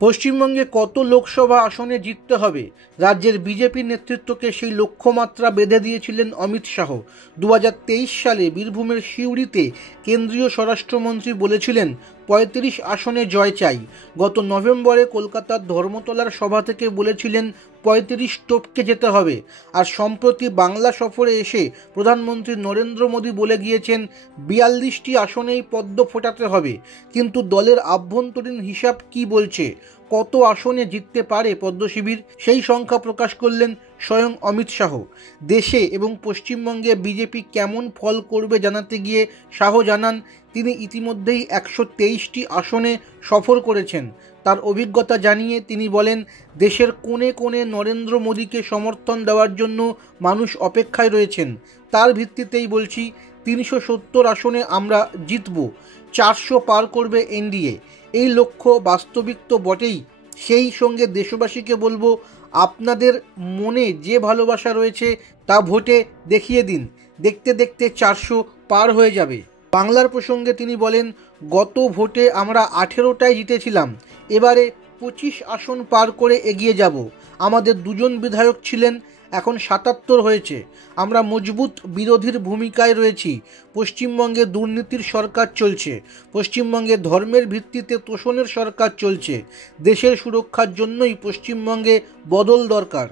পশ্চিমবঙ্গে কত লোকসভা আসনে জিততে হবে, রাজ্যের বিজেপি নেতৃত্বকে সেই লক্ষ্যমাত্রা বেঁধে দিয়েছিলেন অমিত শাহ। 2023 সালে বীরভূমের সিউড়িতে কেন্দ্রীয় স্বরাষ্ট্রমন্ত্রী বলেছিলেন 35 আসনে জয় চাই। গত নভেম্বরে কলকাতার ধর্মতলার সভা থেকে বলেছিলেন 35 টপকে যেতে হবে। আর সম্প্রতি বাংলা সফরে এসে প্রধানমন্ত্রী নরেন্দ্র মোদী বলে গিয়েছেন 42টি আসনেই পদ্ম ফোটাতে হবে। কিন্তু দলের আভ্যন্তরীণ হিসাব কি বলছে, কত আসনে জিততে পারে পদ্ম শিবির, সেই সংখ্যা প্রকাশ করলেন স্বয়ং অমিত শাহ। দেশে এবং পশ্চিমবঙ্গে বিজেপি কেমন ফল করবে জানাতে গিয়ে শাহ জানান তিনি ইতিমধ্যেই 123টি আসনে সফর করেছেন। তার অভিজ্ঞতা জানিয়ে তিনি বলেন, দেশের কোণে কোণে নরেন্দ্র মোদীকে সমর্থন দেওয়ার জন্য মানুষ অপেক্ষায় রয়েছেন। তার ভিত্তিতেই বলছি, 370 আসনে আমরা জিতব, 400 পার করবে এনডিএ। এই লক্ষ্য বাস্তবিক তো বটেই, সেই সঙ্গে দেশবাসীকে বলবো, আপনাদের মনে যে ভালোবাসা রয়েছে তা ভোটে দেখিয়ে দিন। দেখতে দেখতে 400 পার হয়ে যাবে। বাংলার প্রসঙ্গে তিনি বলেন, গত ভোটে আমরা 18টায় জিতেছিলাম, এবারে 25 আসন পার করে এগিয়ে যাব। আমাদের 2জন বিধায়ক ছিলেন, এখন 77 হয়েছে। আমরা মজবুত বিরোধীর ভূমিকায় রয়েছি। পশ্চিমবঙ্গে দুর্নীতির সরকার চলছে, পশ্চিমবঙ্গে ধর্মের ভিত্তিতে তোষণের সরকার চলছে। দেশের সুরক্ষার জন্যই পশ্চিমবঙ্গে বদল দরকার।